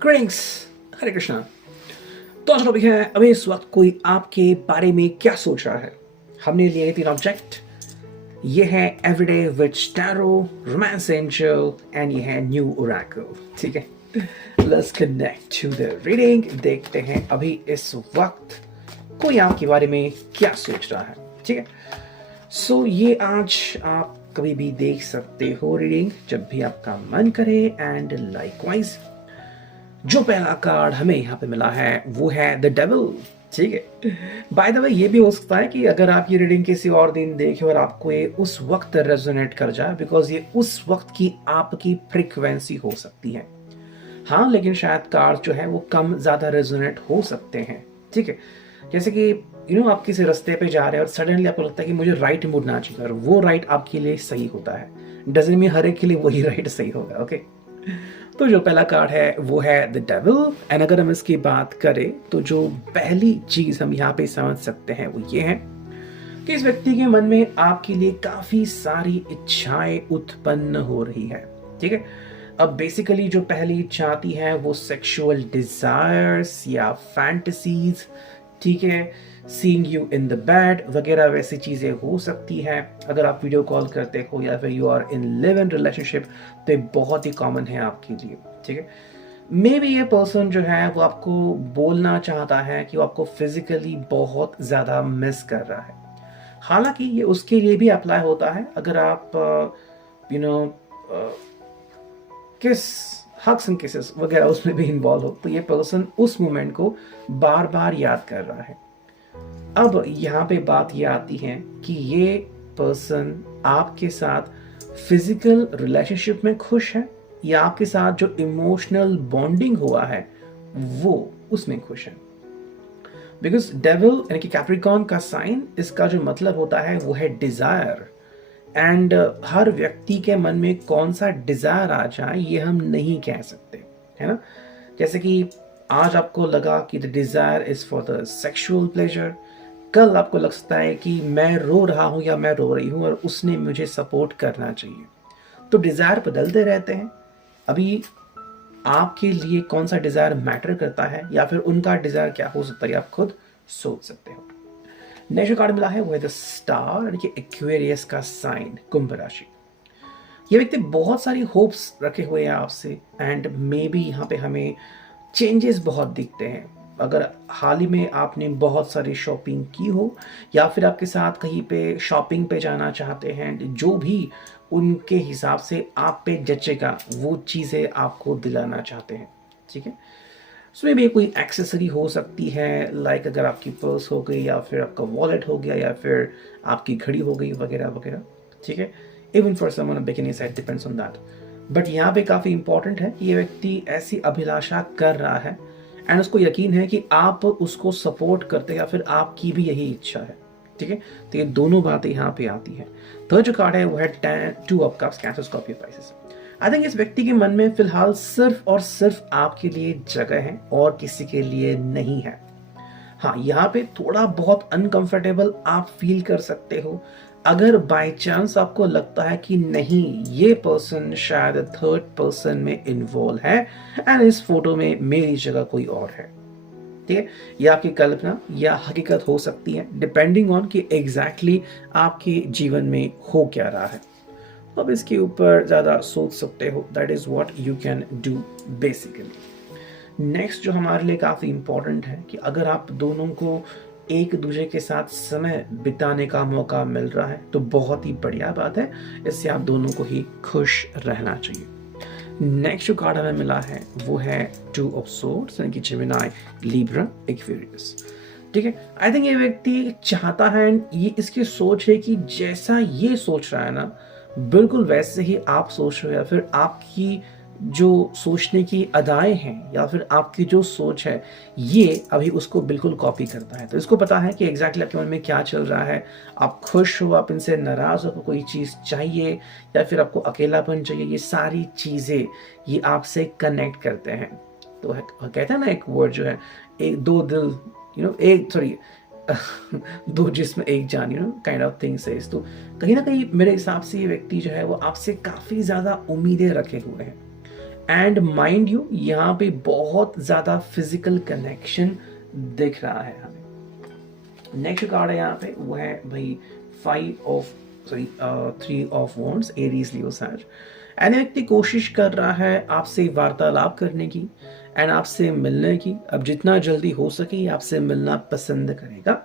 Greetings, हरे कृष्णा। तो आज topic है, अभी इस वक्त कोई आपके बारे में क्या सोच रहा है। हमने लिए 3 ऑब्जेक्ट। ये है everyday witch tarot, romance angel and ये है न्यू ओरेकल। ठीक है, let's connect to the reading. देखते हैं अभी इस वक्त कोई आपके बारे में क्या सोच रहा है। ठीक है, सो ये आज आप कभी भी देख सकते हो रीडिंग जब भी आपका मन करे। एंड लाइकवाइज जो पहला कार्ड हमें यहाँ पे मिला है वो है द डेविल। ठीक है, बाय द वे ये भी हो सकता है कि अगर आप ये रीडिंग किसी और दिन देखें और आपको ये उस वक्त रेजोनेट कर जाए, बिकॉज ये उस वक्त की आपकी फ्रीक्वेंसी हो सकती है। हाँ, लेकिन शायद कार्ड जो है वो कम ज्यादा रेजोनेट हो सकते हैं। ठीक है, जैसे कि आप किसी रास्ते पे जा रहे हैं और सडनली आपको लगता है कि मुझे राइट मुड़ना चाहिए, और वो राइट आपके लिए सही होता है। डजंट मीन हर एक के लिए वही राइट सही होगा। ओके, तो जो पहला कार्ड है वो है द डेविल। एंड अगर हम इसकी बात करें तो जो पहली चीज हम यहाँ पे समझ सकते हैं वो ये है कि इस व्यक्ति के मन में आपके लिए काफी सारी इच्छाएं उत्पन्न हो रही है। ठीक है, अब बेसिकली जो पहली इच्छा आती है वो सेक्सुअल डिजायर्स या फैंटेसीज। ठीक है, seeing you in the bed वगैरह वैसी चीजें हो सकती है। अगर आप वीडियो कॉल करते हो या फिर you are in live in relationship तो ये बहुत ही कॉमन है आपके लिए। ठीक है, मे बी ये पर्सन जो है वो आपको बोलना चाहता है कि वो आपको फिजिकली बहुत ज्यादा मिस कर रहा है। हालांकि ये उसके लिए भी अप्लाई होता है अगर आप यू नो किस हग्स एंड किसेस वगैरह उसमें भी इन्वॉल्व हो, तो ये पर्सन उस मोमेंट को बार बार याद कर रहा है। अब यहाँ पे बात ये आती है कि ये पर्सन आपके साथ फिजिकल रिलेशनशिप में खुश है या आपके साथ जो इमोशनल बॉन्डिंग हुआ है वो उसमें खुश है। बिकॉज डेविल यानी कि कैप्रिकॉर्न का साइन, इसका जो मतलब होता है वो है डिजायर। एंड हर व्यक्ति के मन में कौन सा डिजायर आ जाए ये हम नहीं कह सकते, है ना। जैसे कि आज आपको लगा कि the desire is for the sexual pleasure, कल आपको लग सकता है कि मैं रो रहा हूं या मैं रो रही हूं और उसने मुझे सपोर्ट करना चाहिए। तो डिजायर बदलते रहते हैं। अभी आपके लिए कौन सा डिजायर मैटर करता है या फिर उनका डिजायर क्या हो सकता है, आप खुद सोच सकते हो। नेक्स्ट कार्ड मिला है वो है द स्टार, यानी कि एक्वेरियस का साइन, कुंभ राशि। ये व्यक्ति बहुत सारी होप्स रखे हुए हैं आपसे एंड मे बी यहाँ पे हमें चेंजेस बहुत दिखते हैं। अगर हाल ही में आपने बहुत सारी शॉपिंग की हो या फिर आपके साथ कहीं पे शॉपिंग पे जाना चाहते हैं, जो भी उनके हिसाब से आप पे जचेगा वो चीज़ें आपको दिलाना चाहते हैं। ठीक है, उसमें भी कोई एक्सेसरी हो सकती है, लाइक अगर आपकी पर्स हो गई या फिर आपका वॉलेट हो गया या फिर आपकी घड़ी हो गई वगैरह वगैरह। ठीक है, even for someone beginning side depends on that. But यहाँ पे काफ़ी इंपॉर्टेंट है कि ये व्यक्ति ऐसी अभिलाषा कर रहा है एंड उसको यकीन है कि आप उसको सपोर्ट करते हैं या फिर आपकी भी यही इच्छा है। ठीक है, तो ये दोनों बातें यहाँ पे आती हैं। थर्ड जो कार्ड है वो है 2 of cups, cancer, Scorpio, Pisces. I think इस व्यक्ति के मन में फिलहाल सिर्फ और सिर्फ आपके लिए जगह है और किसी के लिए नहीं है। हाँ, यहाँ पे थोड़ा बहुत अनकंफर्टेबल आप फील कर सकते हो अगर बाय चांस आपको लगता है कि नहीं, ये पर्सन शायद थर्ड पर्सन में इन्वॉल्व है एंड इस फोटो में मेरी जगह कोई और है। ठीक है, ये आपकी कल्पना या हकीकत हो सकती है डिपेंडिंग ऑन कि एग्जैक्टली आपके जीवन में हो क्या रहा है। अब इसके ऊपर ज़्यादा सोच सकते हो, that is what you can do basically. Next जो हमारे लिए काफ़ी इंपॉर्टेंट है कि अगर आप दोनों को एक दूसरे के साथ समय बिताने का मौका मिल रहा है तो बहुत ही बढ़िया बात है, इससे आप दोनों को ही खुश रहना चाहिए। नेक्स्ट जो कार्ड हमें मिला है वो है 2 ऑफ सोर्ड्स, यानी कि जेमिनी, लिब्रा, एक्वेरियस। ठीक है, आई थिंक ये व्यक्ति चाहता है, ये इसकी सोच है कि जैसा ये सोच रहा है ना बिल्कुल वैसे ही आप सोच रहे हो, या फिर आपकी जो सोचने की अदाएं हैं या फिर आपकी जो सोच है ये अभी उसको बिल्कुल कॉपी करता है। तो इसको पता है कि एग्जैक्टली आपके मन में क्या चल रहा है। आप खुश हो, आप इनसे नाराज हो, कोई चीज़ चाहिए या फिर आपको अकेलापन चाहिए, ये सारी चीज़ें ये आपसे कनेक्ट करते हैं। तो कहते हैं ना एक वर्ड जो है, एक दो दिल, एक सॉरी दो जिस्म एक जान, काइंड ऑफ थिंग से। तो कहीं ना कहीं मेरे हिसाब से ये व्यक्ति जो है वो आपसे काफ़ी ज़्यादा उम्मीदें रखे हुए हैं एंड माइंड यू यहाँ पे बहुत ज़्यादा फिजिकल कनेक्शन दिख रहा है हमें। नेक्स्ट कार्ड है यहाँ पे वो है भाई 3 ऑफ वॉन्ड्स, एरीज, लियो, सैज। एंड व्यक्ति कोशिश कर रहा है आपसे वार्तालाप करने की एंड आपसे मिलने की। अब जितना जल्दी हो सके आपसे मिलना पसंद करेगा।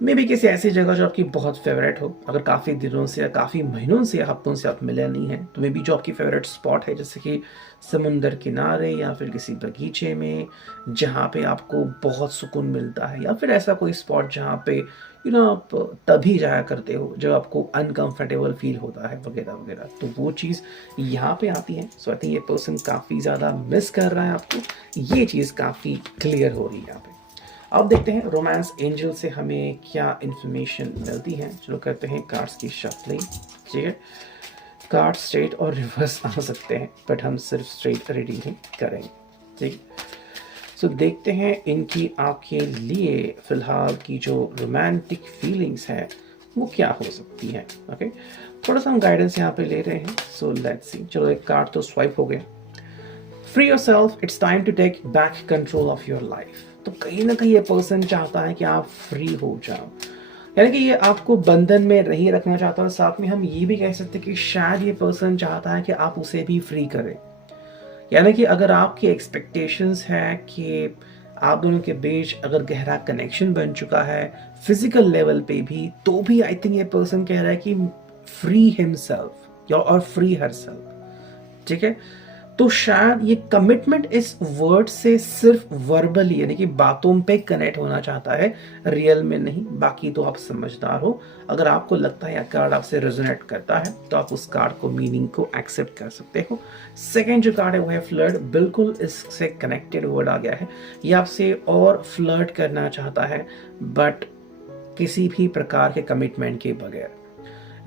मे बी किसी ऐसी जगह जो आपकी बहुत फेवरेट हो। अगर काफ़ी दिनों से या काफ़ी महीनों से या हफ्तों से आप मिले नहीं हैं तो मे बी जो आपकी फेवरेट स्पॉट है, जैसे कि समुंदर किनारे या फिर किसी बगीचे में जहाँ पे आपको बहुत सुकून मिलता है, या फिर ऐसा कोई स्पॉट जहाँ पे आप तभी जाया करते हो जब आपको अनकंफर्टेबल फील होता है वगैरह वगैरह, तो वो चीज़ यहाँ पे आती है। सो आई थिंक ये पर्सन काफ़ी ज़्यादा मिस कर रहा है आपको। ये चीज़ काफ़ी क्लियर हो रही है यहाँ पे। अब देखते हैं रोमांस एंजल से हमें क्या इंफॉर्मेशन मिलती है। चलो करते हैं कार्ड्स की शफलिंग। ठीक है, कार्ड स्ट्रेट और रिवर्स आ सकते हैं बट हम सिर्फ स्ट्रेट रीडिंग ही करेंगे। ठीक, सो देखते हैं इनकी आपके लिए फिलहाल की जो रोमांटिक फीलिंग्स है वो क्या हो सकती है। ओके, थोड़ा सा हम गाइडेंस यहाँ पे ले रहे हैं। So let's see. चलो एक कार्ड तो स्वाइप हो गया। Free yourself, it's time to take back control of your life. तो कहीं ना कहीं ये पर्सन चाहता है कि आप फ्री हो जाओ, यानी कि ये आपको बंधन में नहीं रखना चाहता। और साथ में हम ये भी कह सकते हैं कि शायद ये पर्सन चाहता है कि आप उसे भी फ्री करें। यानी कि अगर आपकी एक्सपेक्टेशंस है कि आप दोनों के बीच अगर गहरा कनेक्शन बन चुका है फिजिकल लेवल पे भी, तो भी आई थिंक ये पर्सन कह रहा है कि फ्री हिमसेल्फ और फ्री हरसेल्फ। ठीक है, तो शायद ये कमिटमेंट इस वर्ड से सिर्फ वर्बली यानी कि बातों पे कनेक्ट होना चाहता है, रियल में नहीं। बाकी तो आप समझदार हो। अगर आपको लगता है या कार्ड आपसे रेजोनेट करता है तो आप उस कार्ड को मीनिंग को एक्सेप्ट कर सकते हो। सेकेंड जो कार्ड है वो है फ्लर्ट। बिल्कुल इससे कनेक्टेड वर्ड आ गया है। ये आपसे और फ्लर्ट करना चाहता है बट किसी भी प्रकार के कमिटमेंट के बगैर।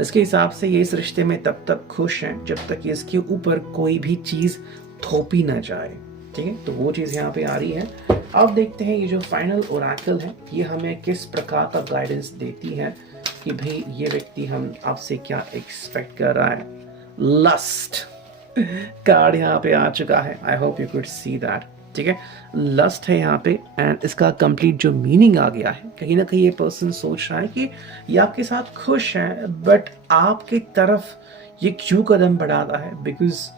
इसके हिसाब से ये इस रिश्ते में तब तक खुश हैं जब तक ये इसके ऊपर कोई भी चीज थोपी ना जाए। ठीक है, तो वो चीज यहाँ पे आ रही है। अब देखते हैं ये जो फाइनल ओरेकल है ये हमें किस प्रकार का गाइडेंस देती है कि भाई ये व्यक्ति हम आपसे क्या एक्सपेक्ट कर रहा है। लस्ट कार्ड यहाँ पे आ चुका है। I hope you could see that. ठीक है, लस्ट है यहाँ पे एंड इसका कंप्लीट जो मीनिंग आ गया है, कहीं ना कहीं ये पर्सन सोच रहा है कि ये आपके साथ खुश है बट आपकी तरफ ये क्यों कदम बढ़ाता है, बिकॉज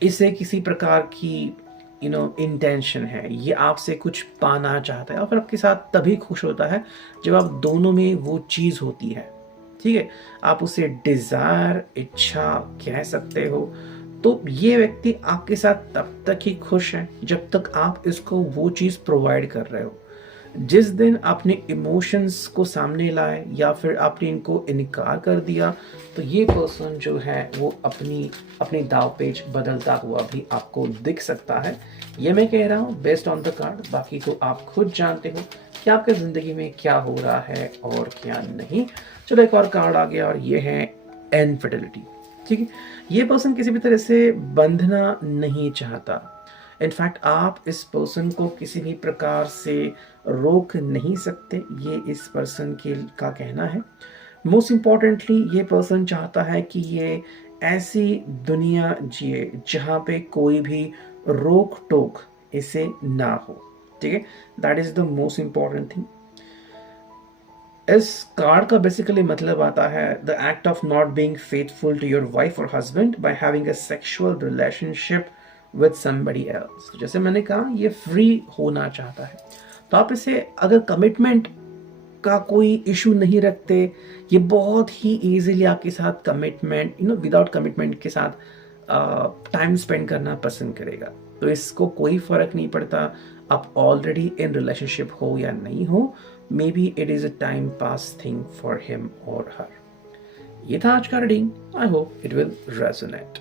इसे किसी प्रकार की इंटेंशन है। ये आपसे कुछ पाना चाहता है और फिर आपके साथ तभी खुश होता है जब आप दोनों में वो चीज़ होती है। ठीक है, आप उसे डिज़ायर, इच्छा कह सकते हो। तो ये व्यक्ति आपके साथ तब तक ही खुश है जब तक आप इसको वो चीज़ प्रोवाइड कर रहे हो। जिस दिन आपने इमोशंस को सामने लाए या फिर आपने इनको इनकार कर दिया तो ये पर्सन जो है वो अपनी दाव पेच बदलता हुआ भी आपको दिख सकता है। ये मैं कह रहा हूँ बेस्ड ऑन द कार्ड, बाकी तो आप खुद जानते हो कि आपके ज़िंदगी में क्या हो रहा है और क्या नहीं। चलो एक और कार्ड आ गया और ये है इनफिडेलिटी। ठीक है, ये पर्सन किसी भी तरह से बंधना नहीं चाहता। इनफैक्ट आप इस पर्सन को किसी भी प्रकार से रोक नहीं सकते, ये इस पर्सन का कहना है। मोस्ट इम्पॉर्टेंटली ये पर्सन चाहता है कि ये ऐसी दुनिया जिए जहाँ पे कोई भी रोक टोक इसे ना हो। ठीक है, that is the most important thing. इस कार्ड का बेसिकली मतलब आता है the act of not being faithful to your wife और husband by having a sexual relationship with somebody else. जैसे मैंने कहा ये फ्री होना चाहता है, तो आप इसे अगर कमिटमेंट का कोई इशू नहीं रखते, ये बहुत ही इजीली आपके साथ कमिटमेंट विदाउट कमिटमेंट के साथ टाइम स्पेंड करना पसंद करेगा। तो इसको कोई फर्क नहीं पड़ता आप ऑलरेडी इन रिलेशनशिप हो या नहीं हो। May be it is a time pass thing for him और हर। ये था आज का reading. I hope it will resonate.